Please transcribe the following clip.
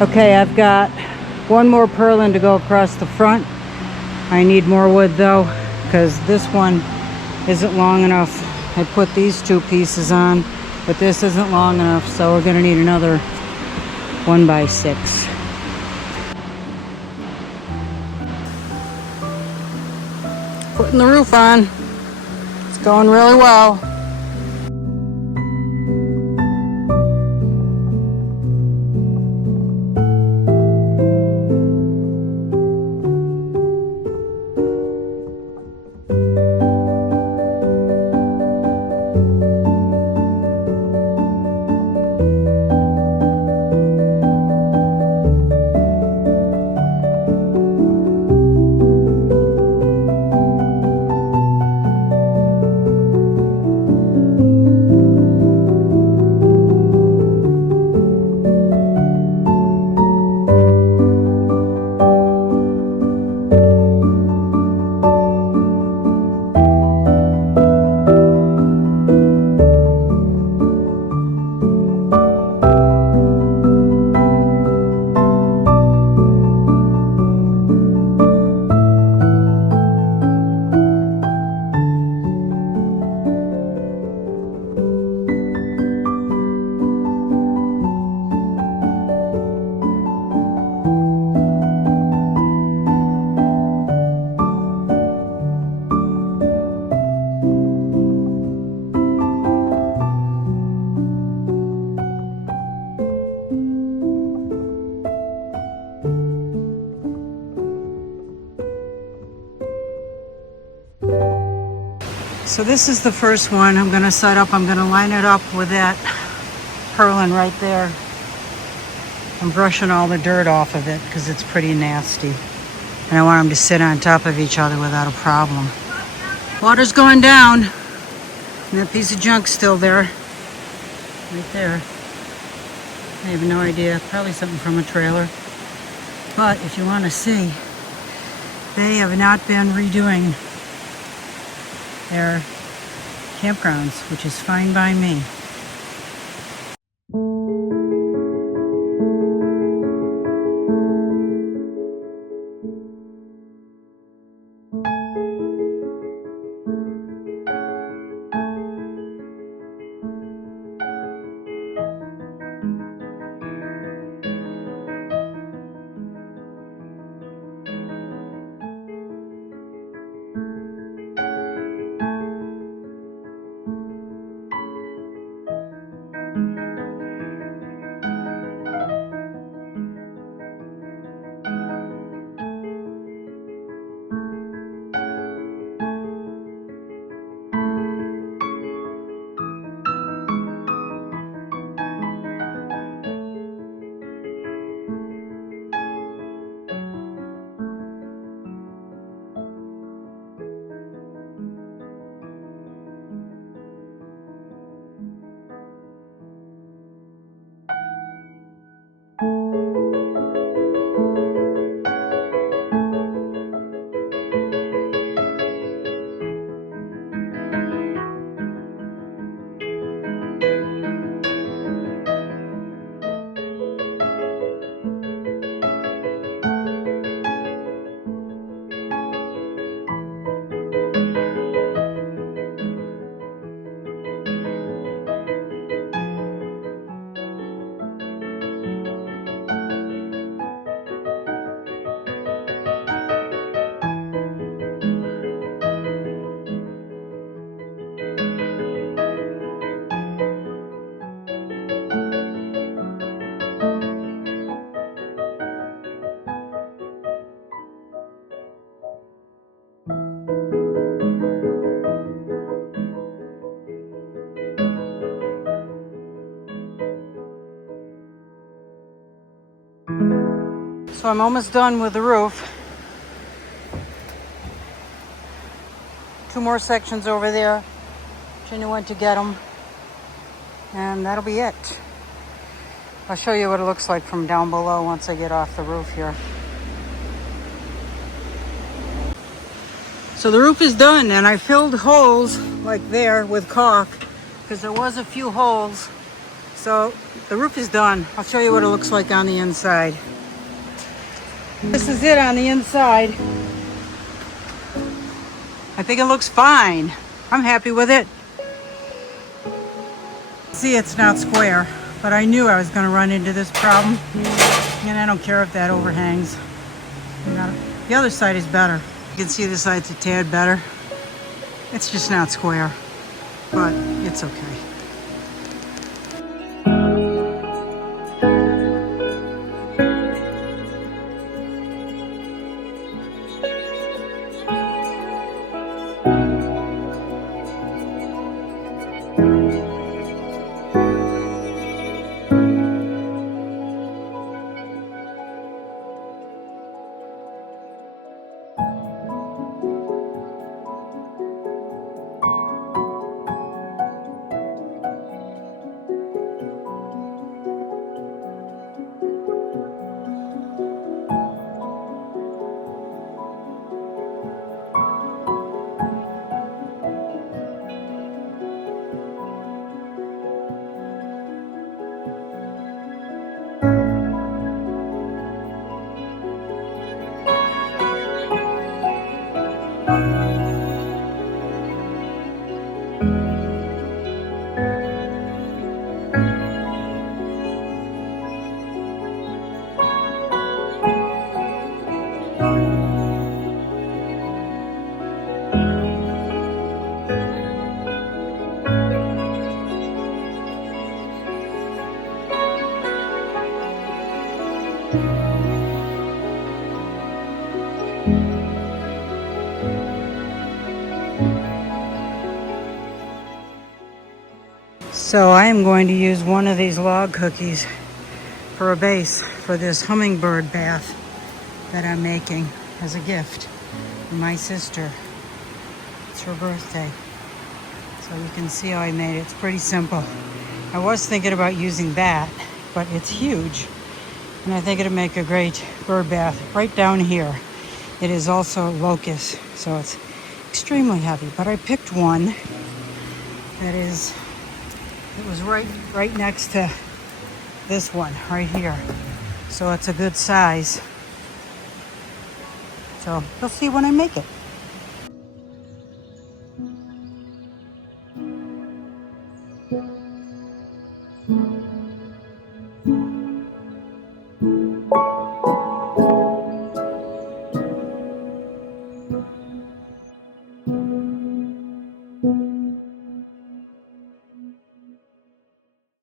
Okay, I've got one more purlin to go across the front. I need more wood though, because this one isn't long enough. I put these two pieces on, but this isn't long enough, so we're gonna need another 1x6. Putting the roof on. It's going really well. So this is the first one I'm going to set up. I'm going to line it up with that purlin right there. I'm brushing all the dirt off of it because it's pretty nasty. And I want them to sit on top of each other without a problem. Water's going down. And that piece of junk's still there. Right there. I have no idea. Probably something from a trailer. But if you want to see, they have not been redoing their campgrounds, which is fine by me. So I'm almost done with the roof. 2 more sections over there. Jenny went to get them. And that'll be it. I'll show you what it looks like from down below once I get off the roof here. So the roof is done, and I filled holes like there with caulk because there was a few holes So the roof is done. I'll show you what it looks like on the inside. This is it on the inside. I think it looks fine. I'm happy with it. See, it's not square, but I knew I was going to run into this problem. And I don't care if that overhangs. The other side is better. You can see the side's a tad better. It's just not square, but it's okay. So I am going to use one of these log cookies for a base for this hummingbird bath that I'm making as a gift from my sister. It's her birthday. So you can see how I made it. It's pretty simple. I was thinking about using that, but it's huge. And I think it'll make a great bird bath right down here. It is also locust, so it's extremely heavy. But I picked one that is, it was right next to this one right here. So it's a good size. So you'll see when I make it.